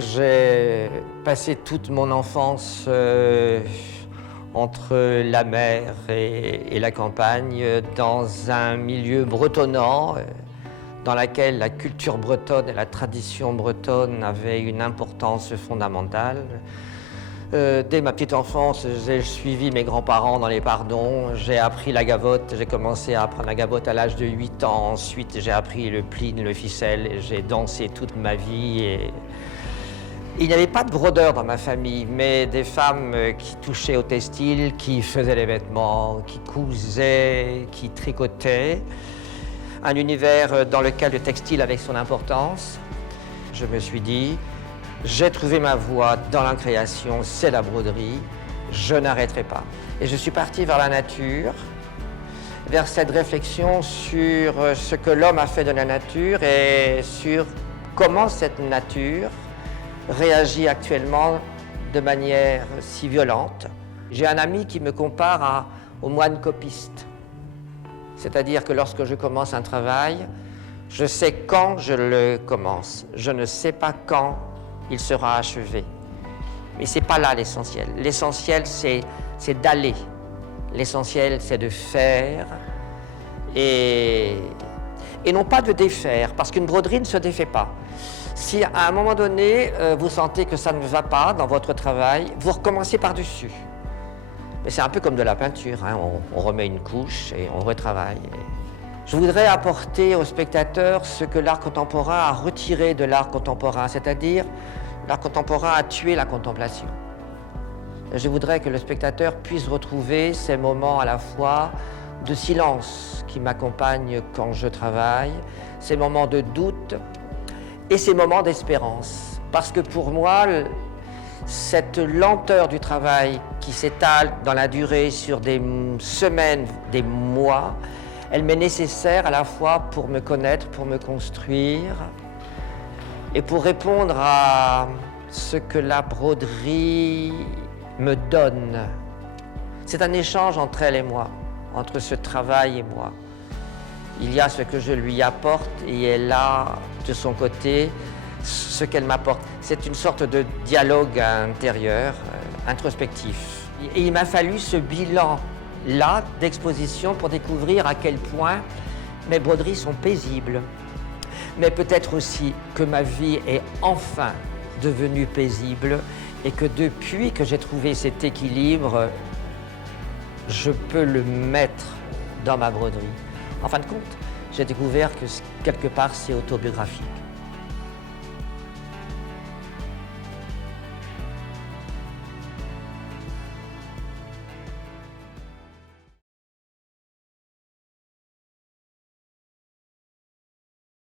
J'ai passé toute mon enfance entre la mer et la campagne, dans un milieu bretonnant, dans lequel la culture bretonne et la tradition bretonne avaient une importance fondamentale. Dès ma petite enfance, j'ai suivi mes grands-parents dans les pardons, j'ai appris la gavotte, j'ai commencé à apprendre la gavotte à l'âge de 8 ans, ensuite j'ai appris le pline, le ficelle, et j'ai dansé toute ma vie. Il n'y avait pas de brodeurs dans ma famille, mais des femmes qui touchaient au textile, qui faisaient les vêtements, qui cousaient, qui tricotaient. Un univers dans lequel le textile avait son importance. Je me suis dit, j'ai trouvé ma voie dans la création, c'est la broderie, je n'arrêterai pas. Et je suis parti vers la nature, vers cette réflexion sur ce que l'homme a fait de la nature et sur comment cette nature réagit actuellement de manière si violente. J'ai un ami qui me compare au moine copiste. C'est-à-dire que lorsque je commence un travail, je sais quand je le commence. Je ne sais pas quand il sera achevé. Mais ce n'est pas là l'essentiel. L'essentiel, c'est d'aller. L'essentiel, c'est de faire et non pas de défaire, parce qu'une broderie ne se défait pas. Si à un moment donné, vous sentez que ça ne va pas dans votre travail, vous recommencez par-dessus. Mais c'est un peu comme de la peinture, hein. On remet une couche et on retravaille. Je voudrais apporter aux spectateurs ce que l'art contemporain a retiré de l'art contemporain, c'est-à-dire l'art contemporain a tué la contemplation. Je voudrais que le spectateur puisse retrouver ces moments à la fois de silence qui m'accompagnent quand je travaille, ces moments de doute et ces moments d'espérance. Parce que pour moi, cette lenteur du travail qui s'étale dans la durée sur des semaines, des mois, elle m'est nécessaire à la fois pour me connaître, pour me construire et pour répondre à ce que la broderie me donne. C'est un échange entre elle et moi, entre ce travail et moi. Il y a ce que je lui apporte et elle a de son côté ce qu'elle m'apporte. C'est une sorte de dialogue intérieur, introspectif. Et il m'a fallu ce bilan-là d'exposition pour découvrir à quel point mes broderies sont paisibles. Mais peut-être aussi que ma vie est enfin devenue paisible et que depuis que j'ai trouvé cet équilibre, je peux le mettre dans ma broderie. En fin de compte, j'ai découvert que quelque part c'est autobiographique.